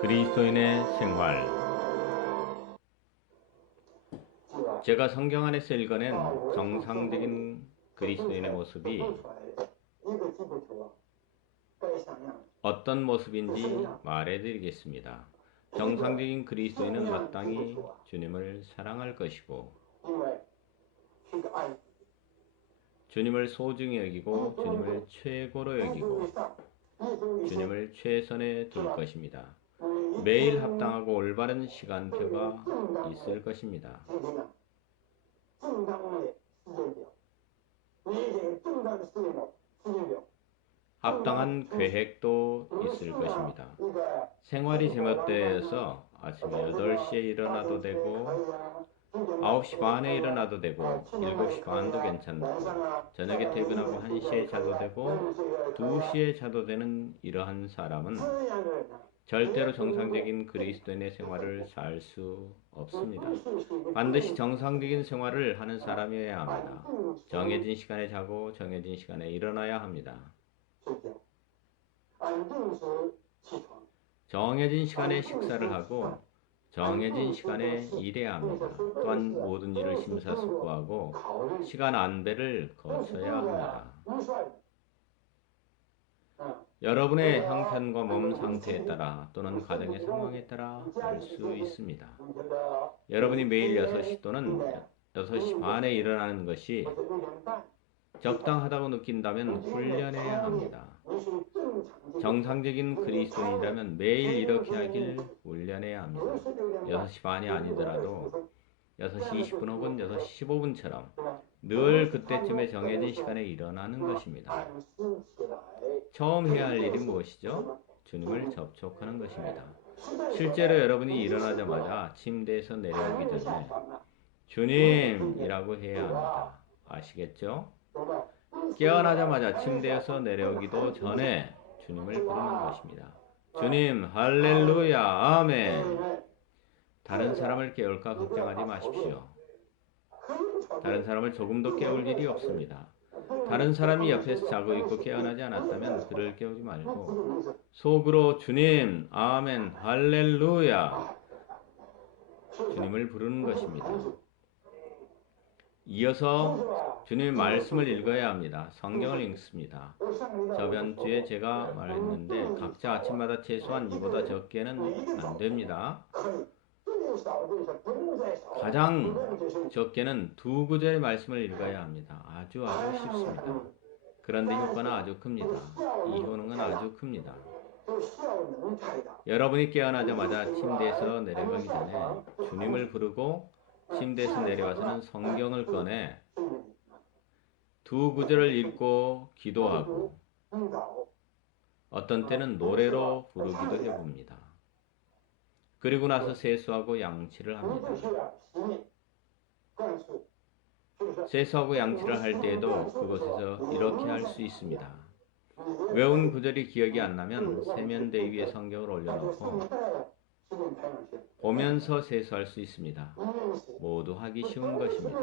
그리스도인의 생활. 제가 성경 안에서 읽어낸 정상적인 그리스도인의 모습이 어떤 모습인지 말해드리겠습니다. 정상적인 그리스도인은 마땅히 주님을 사랑할 것이고 주님을 소중히 여기고 주님을 최고로 여기고 주님을 최선에 둘 것입니다. 매일 합당하고 올바른 시간표가 있을 것입니다. 합당한 계획도 있을 것입니다. 생활이 제멋대로해서 아침 8시에 일어나도 되고 9시 반에 일어나도 되고 7시 반도 괜찮고 저녁에 퇴근하고 1시에 자도 되고 2시에 자도 되는 이러한 사람은 절대로 정상적인 그리스도인의 생활을 살 수 없습니다. 반드시 정상적인 생활을 하는 사람이어야 합니다. 정해진 시간에 자고 정해진 시간에 일어나야 합니다. 정해진 시간에 식사를 하고 정해진 시간에 일해야 합니다. 또한 모든 일을 심사숙고하고 시간 안배를 거쳐야 합니다. 여러분의 형편과 몸 상태에 따라 또는 가정의 상황에 따라 할 수 있습니다. 여러분이 매일 6시 또는 6시 반에 일어나는 것이 적당하다고 느낀다면 훈련해야 합니다. 정상적인 그리스도인이라면 매일 이렇게 하길 훈련해야 합니다. 6시 반이 아니더라도 6시 20분 혹은 6시 15분처럼 늘 그때쯤에 정해진 시간에 일어나는 것입니다. 처음 해야 할 일이 무엇이죠? 주님을 접촉하는 것입니다. 실제로 여러분이 일어나자마자 침대에서 내려오기 전에 주님이라고 해야 합니다. 아시겠죠? 깨어나자마자 침대에서 내려오기도 전에 주님을 부르는 것입니다. 주님, 할렐루야, 아멘. 다른 사람을 깨울까 걱정하지 마십시오. 다른 사람을 조금도 깨울 일이 없습니다. 다른 사람이 옆에서 자고 있고 깨어나지 않았다면 그를 깨우지 말고 속으로 주님, 아멘, 할렐루야 주님을 부르는 것입니다. 이어서 주님의 말씀을 읽어야 합니다. 성경을 읽습니다. 저번 주에 제가 말했는데 각자 아침마다 최소한 이보다 적게는 안 됩니다. 가장 적게는 2구절의 말씀을 읽어야 합니다. 아주 쉽습니다. 그런데 효과는 아주 큽니다. 이 효능은 아주 큽니다. 여러분이 깨어나자마자 침대에서 내려가기 전에 주님을 부르고 침대에서 내려와서는 성경을 꺼내 2구절을 읽고 기도하고 어떤 때는 노래로 부르기도 해봅니다. 그리고 나서 세수하고 양치를 합니다. 세수하고 양치를 할 때에도 그곳에서 이렇게 할 수 있습니다. 외운 구절이 기억이 안 나면 세면대 위에 성경을 올려놓고 보면서 세수할 수 있습니다. 모두 하기 쉬운 것입니다.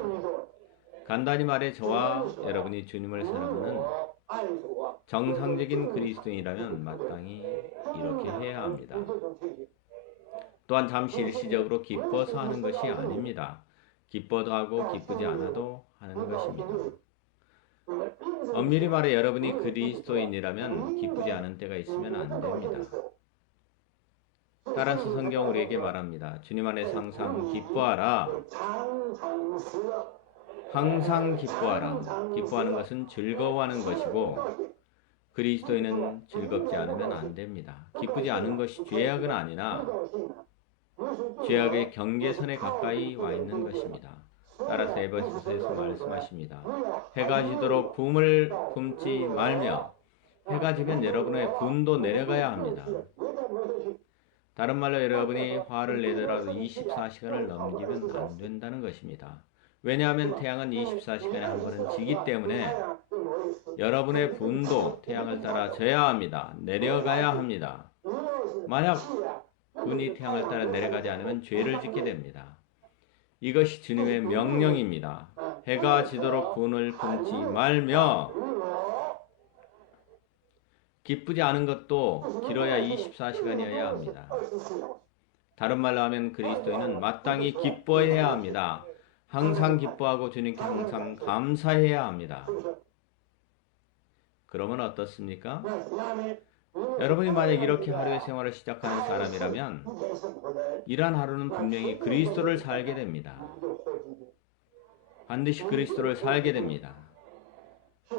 간단히 말해 저와 여러분이 주님을 사랑하는 정상적인 그리스도인이라면 마땅히 이렇게 해야 합니다. 또한 잠시 일시적으로 기뻐서 하는 것이 아닙니다. 기뻐도 하고 기쁘지 않아도 하는 것입니다. 엄밀히 말해 여러분이 그리스도인이라면 기쁘지 않은 때가 있으면 안 됩니다. 따라서 성경 우리에게 말합니다. 주님 안에서 항상 기뻐하라. 항상 기뻐하라. 기뻐하는 것은 즐거워하는 것이고 그리스도인은 즐겁지 않으면 안 됩니다. 기쁘지 않은 것이 죄악은 아니나 죄악의 경계선에 가까이 와 있는 것입니다. 따라서 에베소서에서 말씀하십니다. 해가 지도록 붐을 품지 말며 해가 지면 여러분의 분도 내려가야 합니다. 다른 말로 여러분이 화를 내더라도 24시간을 넘기면 안 된다는 것입니다. 왜냐하면 태양은 24시간에 한 번은 지기 때문에 여러분의 분도 태양을 따라 져야 합니다. 내려가야 합니다. 만약 분이 태양을 따라 내려가지 않으면 죄를 짓게 됩니다. 이것이 주님의 명령입니다. 해가 지도록 분을 품지 말며 기쁘지 않은 것도 길어야 24시간이어야 합니다. 다른 말로 하면 그리스도인은 마땅히 기뻐해야 합니다. 항상 기뻐하고 주님께 항상 감사해야 합니다. 그러면 어떻습니까? 여러분이 만약 이렇게 하루의 생활을 시작하는 사람이라면 이러한 하루는 분명히 그리스도를 살게 됩니다. 반드시 그리스도를 살게 됩니다.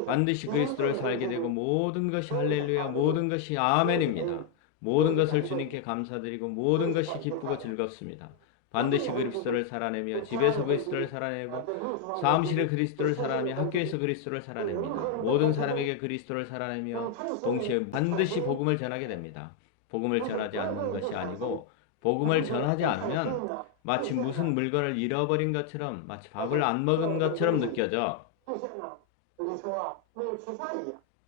반드시 그리스도를 살게 되고 모든 것이 할렐루야, 모든 것이 아멘입니다. 모든 것을 주님께 감사드리고 모든 것이 기쁘고 즐겁습니다. 반드시 그리스도를 살아내며 집에서 그리스도를 살아내고 사무실에 그리스도를 살아내며 학교에서 그리스도를 살아냅니다. 모든 사람에게 그리스도를 살아내며 동시에 반드시 복음을 전하게 됩니다. 복음을 전하지 않는 것이 아니고 복음을 전하지 않으면 마치 무슨 물건을 잃어버린 것처럼 마치 밥을 안 먹은 것처럼 느껴져.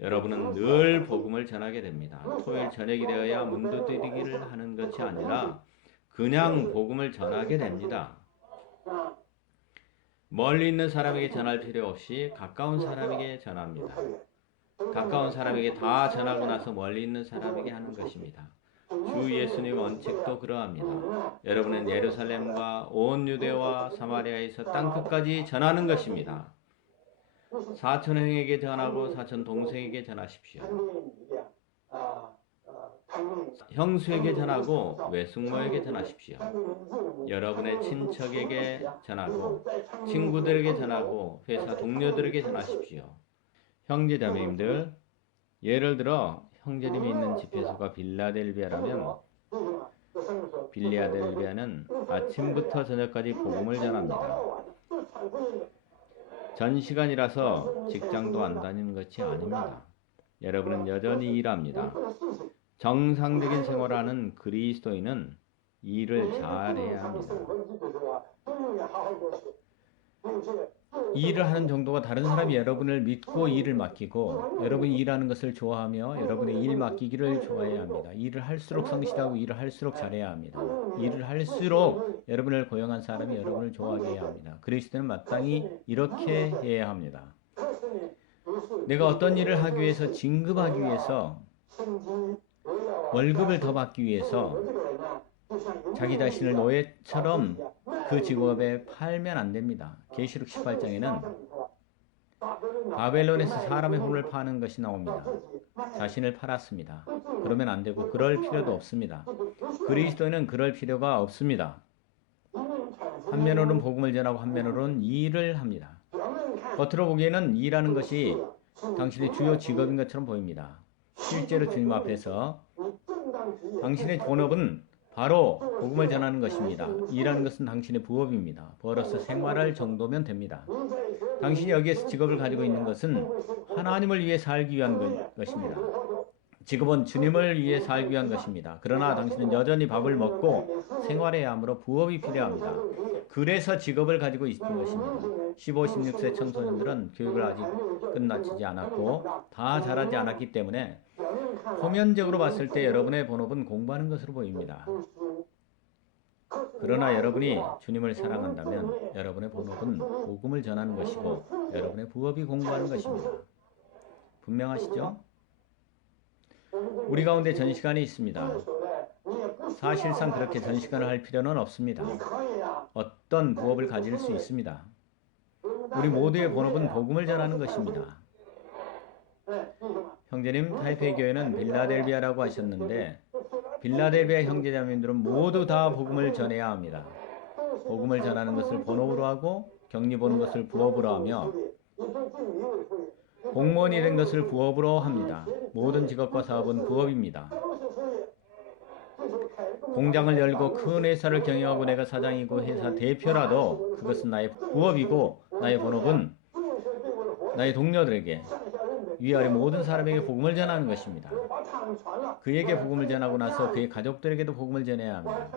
여러분은 늘 복음을 전하게 됩니다. 토요일 저녁이 되어야 문도드리기를 하는 것이 아니라 그냥 복음을 전하게 됩니다. 멀리 있는 사람에게 전할 필요 없이 가까운 사람에게 전합니다. 가까운 사람에게 다 전하고 나서 멀리 있는 사람에게 하는 것입니다. 주 예수님 원칙도 그러합니다. 여러분은 예루살렘과 온 유대와 사마리아에서 땅끝까지 전하는 것입니다. 사촌 형에게 전하고 사촌 동생에게 전하십시오. 형수에게 전하고 외숙모에게 전하십시오. 여러분의 친척에게 전하고 친구들에게 전하고 회사 동료들에게 전하십시오. 형제자매님들, 예를 들어 형제님이 있는 집회소가 빌라델비아라면 빌라델비아는 아침부터 저녁까지 복음을 전합니다. 전 시간이라서 직장도 안 다니는 것이 아닙니다. 여러분은 여전히 일합니다. 정상적인 생활하는 그리스도인은 일을 잘해야 합니다. 일을 하는 정도가 다른 사람이 여러분을 믿고 일을 맡기고 여러분이 일하는 것을 좋아하며 여러분의 일 맡기기를 좋아해야 합니다. 일을 할수록 성실하고 일을 할수록 잘해야 합니다. 일을 할수록 여러분을 고용한 사람이 여러분을 좋아하게 해야 합니다. 그리스도는 마땅히 이렇게 해야 합니다. 내가 어떤 일을 하기 위해서 진급하기 위해서 월급을 더 받기 위해서 자기 자신을 노예처럼 그 직업에 팔면 안 됩니다. 계시록 18장에는 바벨론에서 사람의 혼을 파는 것이 나옵니다. 자신을 팔았습니다. 그러면 안 되고 그럴 필요도 없습니다. 그리스도인은 그럴 필요가 없습니다. 한면으로는 복음을 전하고 한면으로는 일을 합니다. 겉으로 보기에는 일하는 것이 당신의 주요 직업인 것처럼 보입니다. 실제로 주님 앞에서 당신의 본업은 바로 복음을 전하는 것입니다. 일하는 것은 당신의 부업입니다. 벌어서 생활할 정도면 됩니다. 당신이 여기에서 직업을 가지고 있는 것은 하나님을 위해 살기 위한 것입니다. 직업은 주님을 위해 살기 위한 것입니다. 그러나 당신은 여전히 밥을 먹고 생활해야 하므로 부업이 필요합니다. 그래서 직업을 가지고 있는 것입니다. 15, 16세 청소년들은 교육을 아직 끝마치지 않았고 다 자라지 않았기 때문에 표면적으로 봤을 때 여러분의 본업은 공부하는 것으로 보입니다. 그러나 여러분이 주님을 사랑한다면 여러분의 본업은 복음을 전하는 것이고 여러분의 부업이 공부하는 것입니다. 분명하시죠? 우리 가운데 전시관이 있습니다. 사실상 그렇게 전시관을 할 필요는 없습니다. 어떤 부업을 가질 수 있습니다. 우리 모두의 본업은 복음을 전하는 것입니다. 형제님, 타이페이 교회는 빌라델비아라고 하셨는데 빌라델비아 형제자매님들은 모두 다 복음을 전해야 합니다. 복음을 전하는 것을 본업으로 하고 격리 보는 것을 부업으로 하며 공무원이 된 것을 부업으로 합니다. 모든 직업과 사업은 부업입니다. 공장을 열고 큰 회사를 경영하고 내가 사장이고 회사 대표라도 그것은 나의 부업이고 나의 본업은 나의 동료들에게 위아래 모든 사람에게 복음을 전하는 것입니다. 그에게 복음을 전하고 나서 그의 가족들에게도 복음을 전해야 합니다.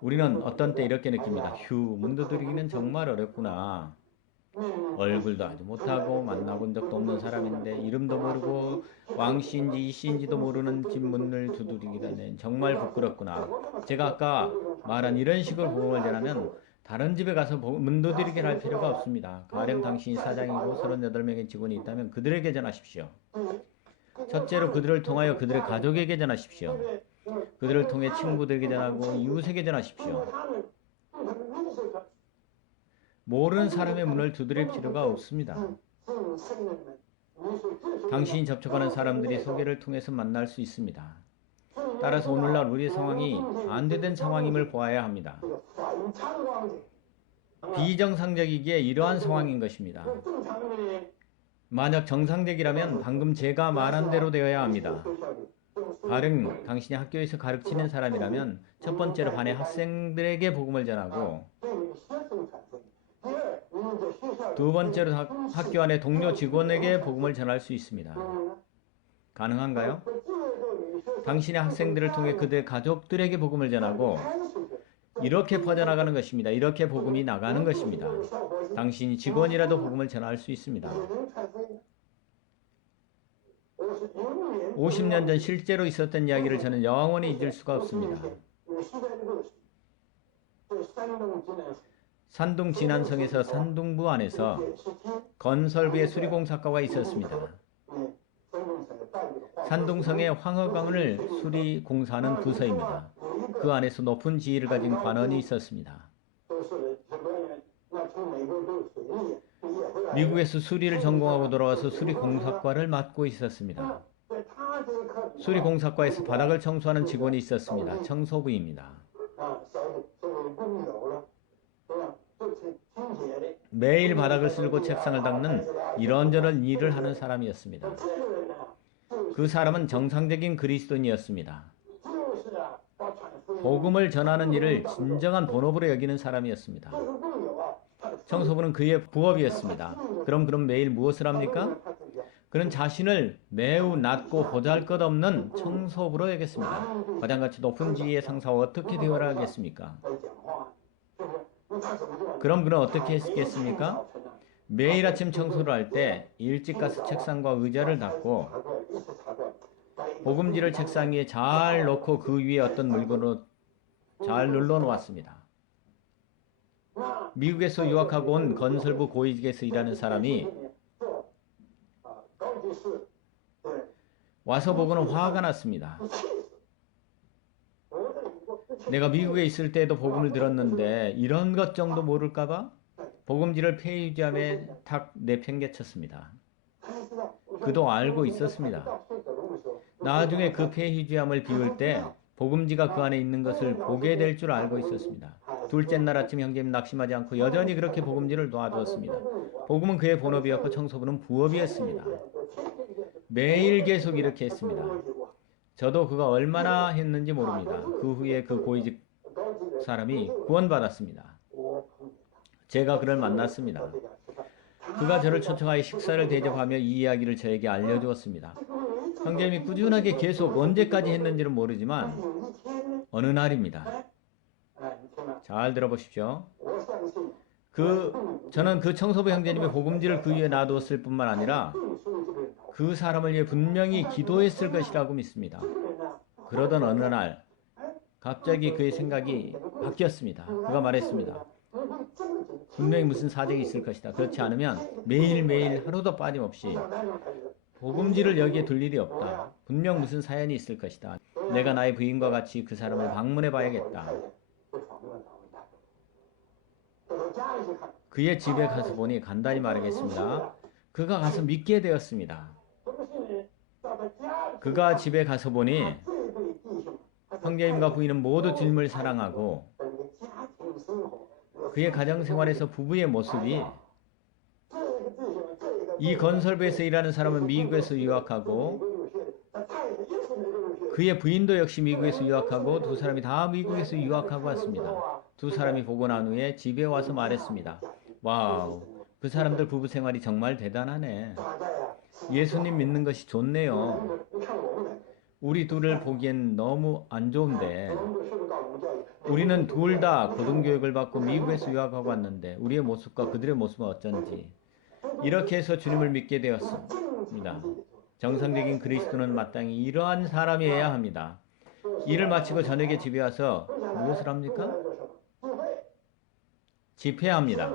우리는 어떤 때 이렇게 느낍니다. 문도드리기는 정말 어렵구나. 얼굴도 아주 못하고 만나본 적도 없는 사람인데 이름도 모르고 왕씨인지 이씨인지도 모르는 집 문을 두드리기는 정말 부끄럽구나. 제가 아까 말한 이런 식으로 복음을 전하면 다른 집에 가서 문 두드리기를 할 필요가 없습니다. 가령 당신이 사장이고 38명의 직원이 있다면 그들에게 전하십시오. 첫째로 그들을 통하여 그들의 가족에게 전하십시오. 그들을 통해 친구들에게 전하고 이웃에게 전하십시오. 모르는 사람의 문을 두드릴 필요가 없습니다. 당신이 접촉하는 사람들이 소개를 통해서 만날 수 있습니다. 따라서 오늘날 우리의 상황이 반대된 상황임을 보아야 합니다. 비정상적이기에 이러한 상황인 것입니다. 만약 정상적이라면 방금 제가 말한 대로 되어야 합니다. 가령 당신이 학교에서 가르치는 사람이라면 첫 번째로 반의 학생들에게 복음을 전하고 두 번째로 학교 안의 동료 직원에게 복음을 전할 수 있습니다. 가능한가요? 당신의 학생들을 통해 그들의 가족들에게 복음을 전하고 이렇게 퍼져나가는 것입니다. 이렇게 복음이 나가는 것입니다. 당신이 직원이라도 복음을 전할 수 있습니다. 50년 전 실제로 있었던 이야기를 저는 영원히 잊을 수가 없습니다. 산둥 진안성에서 산둥부 안에서 건설부의 수리공사과가 있었습니다. 산둥성의 황허강을 수리공사하는 부서입니다. 그 안에서 높은 지위를 가진 관원이 있었습니다. 미국에서 수리를 전공하고 돌아와서 수리공사과를 맡고 있었습니다. 수리공사과에서 바닥을 청소하는 직원이 있었습니다. 청소부입니다. 매일 바닥을 쓸고 책상을 닦는 이런저런 일을 하는 사람이었습니다. 그 사람은 정상적인 그리스도인이었습니다. 복음을 전하는 일을 진정한 본업으로 여기는 사람이었습니다. 청소부는 그의 부업이었습니다. 그럼 매일 무엇을 합니까? 그는 자신을 매우 낮고 보잘것없는 청소부로 여겼습니다. 과장같이 높은 지위의 상사와 어떻게 대화를 하겠습니까? 그럼 그는 어떻게 했겠습니까? 매일 아침 청소를 할 때 일찍 가서 책상과 의자를 닦고 복음지를 책상 위에 잘 놓고 그 위에 어떤 물건으로 잘 눌러 놓았습니다. 미국에서 유학하고 온 건설부 고위직에서 일하는 사람이 와서 보고는 화가 났습니다. 내가 미국에 있을 때에도 복음을 들었는데 이런 것 정도 모를까봐 복음지를 폐유지함에 탁 내팽개쳤습니다. 그도 알고 있었습니다. 나중에 그 폐유지함을 비울 때 복음지가 그 안에 있는 것을 보게 될 줄 알고 있었습니다. 둘째 날 아침 형제는 낙심하지 않고 여전히 그렇게 복음지를 놔두었습니다. 복음은 그의 본업이었고 청소부는 부업이었습니다. 매일 계속 이렇게 했습니다. 저도 그가 얼마나 했는지 모릅니다. 그 후에 그 고위직 사람이 구원받았습니다. 제가 그를 만났습니다. 그가 저를 초청하여 식사를 대접하며 이 이야기를 저에게 알려주었습니다. 형제님이 꾸준하게 계속 언제까지 했는지는 모르지만 어느 날입니다. 잘 들어보십시오. 저는 그 청소부 형제님의 복음지를 그 위에 놔두었을 뿐만 아니라 그 사람을 위해 분명히 기도했을 것이라고 믿습니다. 그러던 어느 날 갑자기 그의 생각이 바뀌었습니다. 그가 말했습니다. 분명히 무슨 사정이 있을 것이다. 그렇지 않으면 매일매일 하루도 빠짐없이 복음지를 여기에 둘 일이 없다. 분명 무슨 사연이 있을 것이다. 내가 나의 부인과 같이 그 사람을 방문해 봐야겠다. 그의 집에 가서 보니 간단히 말하겠습니다. 그가 가서 믿게 되었습니다. 그가 집에 가서 보니 형제님과 부인은 모두 주님을 사랑하고 그의 가정생활에서 부부의 모습이 이 건설부에서 일하는 사람은 미국에서 유학하고 그의 부인도 역시 미국에서 유학하고 두 사람이 다 미국에서 유학하고 왔습니다. 두 사람이 보고 난 후에 집에 와서 말했습니다. 와우, 그 사람들 부부 생활이 정말 대단하네. 예수님 믿는 것이 좋네요. 우리 둘을 보기엔 너무 안 좋은데 우리는 둘 다 고등교육을 받고 미국에서 유학하고 왔는데 우리의 모습과 그들의 모습은 어쩐지. 이렇게 해서 주님을 믿게 되었습니다. 정상적인 그리스도는 마땅히 이러한 사람이어야 합니다. 일을 마치고 저녁에 집에 와서 무엇을 합니까? 집회합니다.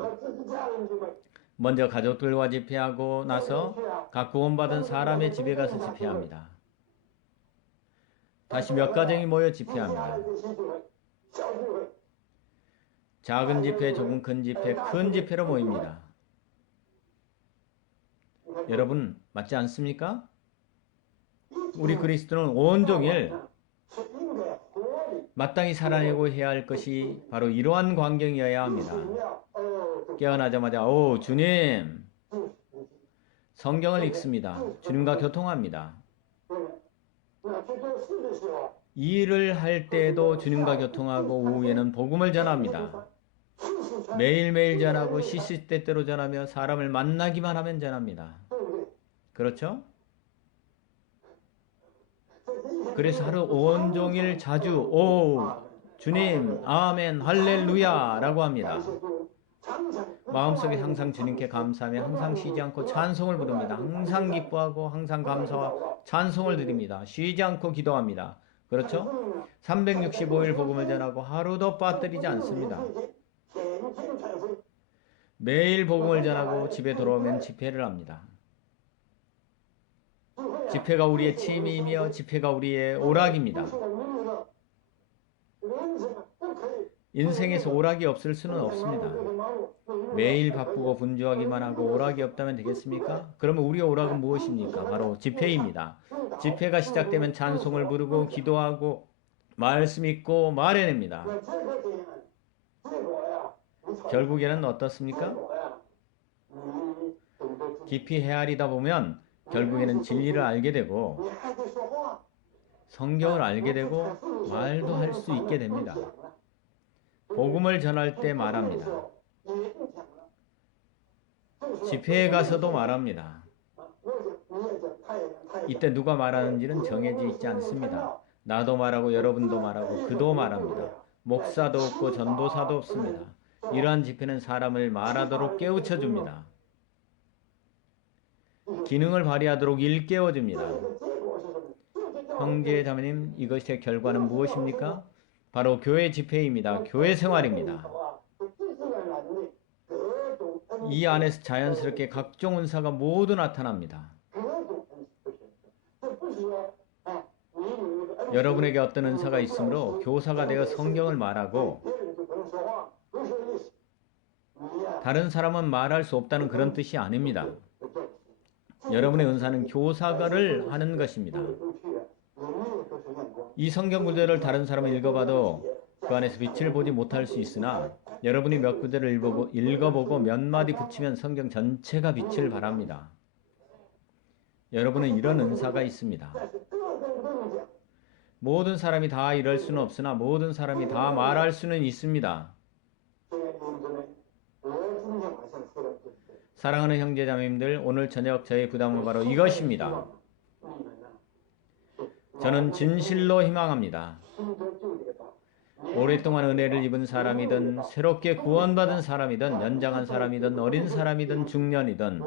먼저 가족들과 집회하고 나서 각 구원받은 사람의 집에 가서 집회합니다. 다시 몇 가정이 모여 집회합니다. 작은 집회, 조금 큰 집회, 큰 집회로 모입니다. 여러분, 맞지 않습니까? 우리 그리스도는 온종일 마땅히 살아내고 해야 할 것이 바로 이러한 광경이어야 합니다. 깨어나자마자 주님, 성경을 읽습니다. 주님과 교통합니다. 일을 할 때도 주님과 교통하고 오후에는 복음을 전합니다. 매일매일 전하고 시시때때로 전하며 사람을 만나기만 하면 전합니다. 그렇죠? 그래서 하루 온종일 자주 주님, 아멘, 할렐루야 라고 합니다. 마음속에 항상 주님께 감사하며 항상 쉬지 않고 찬송을 부릅니다. 항상 기뻐하고 항상 감사와 찬송을 드립니다. 쉬지 않고 기도합니다. 그렇죠? 365일 복음을 전하고 하루도 빠뜨리지 않습니다. 매일 복음을 전하고 집에 돌아오면 집회를 합니다. 집회가 우리의 취미이며 집회가 우리의 오락입니다. 인생에서 오락이 없을 수는 없습니다. 매일 바쁘고 분주하기만 하고 오락이 없다면 되겠습니까? 그러면 우리의 오락은 무엇입니까? 바로 집회입니다. 집회가 시작되면 찬송을 부르고 기도하고 말씀 읽고 말해냅니다. 결국에는 어떻습니까? 깊이 헤아리다 보면 결국에는 진리를 알게 되고 성경을 알게 되고 말도 할 수 있게 됩니다. 복음을 전할 때 말합니다. 집회에 가서도 말합니다. 이때 누가 말하는지는 정해져 있지 않습니다. 나도 말하고 여러분도 말하고 그도 말합니다. 목사도 없고 전도사도 없습니다. 이러한 집회는 사람을 말하도록 깨우쳐줍니다. 기능을 발휘하도록 일깨워줍니다. 형제 자매님, 이것의 결과는 무엇입니까? 바로 교회 집회입니다. 교회 생활입니다. 이 안에서 자연스럽게 각종 은사가 모두 나타납니다. 여러분에게 어떤 은사가 있으므로 교사가 되어 성경을 말하고 다른 사람은 말할 수 없다는 그런 뜻이 아닙니다. 여러분의 은사는 교사를 하는 것입니다. 이 성경 구절을 다른 사람이 읽어봐도 그 안에서 빛을 보지 못할 수 있으나 여러분이 몇 구절을 읽어보고 몇 마디 붙이면 성경 전체가 빛을 발합니다. 여러분은 이런 은사가 있습니다. 모든 사람이 다 이럴 수는 없으나 모든 사람이 다 말할 수는 있습니다. 사랑하는 형제자매님들, 오늘 저녁 저의 부담은 바로 이것입니다. 저는 진실로 희망합니다. 오랫동안 은혜를 입은 사람이든 새롭게 구원받은 사람이든 연장한 사람이든 어린 사람이든 중년이든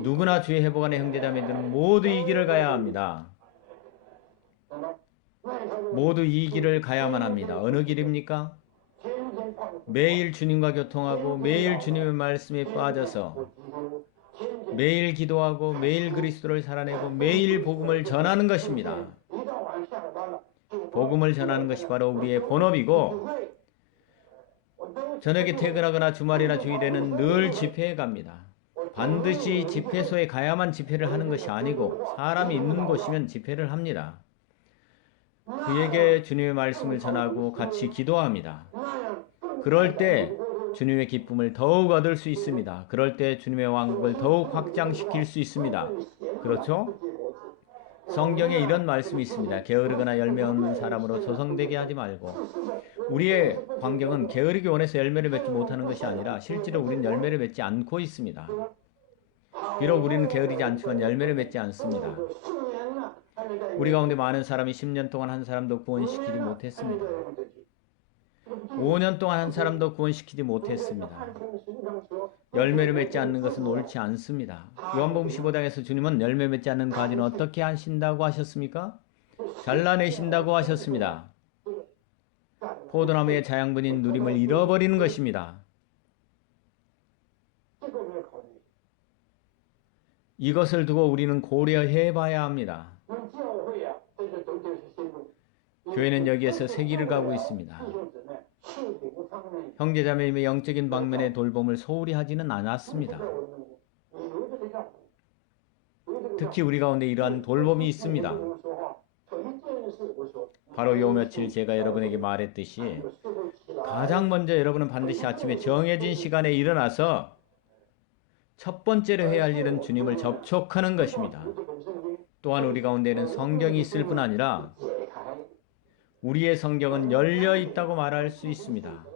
누구나 주의 회복 안의 형제자매들은 모두 이 길을 가야 합니다. 모두 이 길을 가야만 합니다. 어느 길입니까? 매일 주님과 교통하고 매일 주님의 말씀에 빠져서 매일 기도하고 매일 그리스도를 살아내고 매일 복음을 전하는 것입니다. 복음을 전하는 것이 바로 우리의 본업이고 저녁에 퇴근하거나 주말이나 주일에는 늘 집회에 갑니다. 반드시 집회소에 가야만 집회를 하는 것이 아니고 사람이 있는 곳이면 집회를 합니다. 그에게 주님의 말씀을 전하고 같이 기도합니다. 그럴 때 주님의 기쁨을 더욱 얻을 수 있습니다. 그럴 때 주님의 왕국을 더욱 확장시킬 수 있습니다. 그렇죠? 성경에 이런 말씀이 있습니다. 게으르거나 열매 없는 사람으로 조성되게 하지 말고. 우리의 환경은 게으르기 원해서 열매를 맺지 못하는 것이 아니라 실제로 우리는 열매를 맺지 않고 있습니다. 비록 우리는 게으르지 않지만 열매를 맺지 않습니다. 우리 가운데 많은 사람이 10년 동안 한 사람도 구원시키지 못했습니다. 5년 동안 한 사람도 구원시키지 못했습니다. 열매를 맺지 않는 것은 옳지 않습니다. 요한복음 15장에서 주님은 열매 맺지 않는 가지는 어떻게 하신다고 하셨습니까? 잘라내신다고 하셨습니다. 포도나무의 자양분인 누림을 잃어버리는 것입니다. 이것을 두고 우리는 고려해 봐야 합니다. 교회는 여기에서 새 길을 가고 있습니다. 형제자매님의 영적인 방면의 돌봄을 소홀히 하지는 않았습니다. 특히 우리 가운데 이러한 돌봄이 있습니다. 바로 요 며칠 제가 여러분에게 말했듯이 가장 먼저 여러분은 반드시 아침에 정해진 시간에 일어나서 첫 번째로 해야 할 일은 주님을 접촉하는 것입니다. 또한 우리 가운데는 성경이 있을 뿐 아니라 우리의 성경은 열려 있다고 말할 수 있습니다.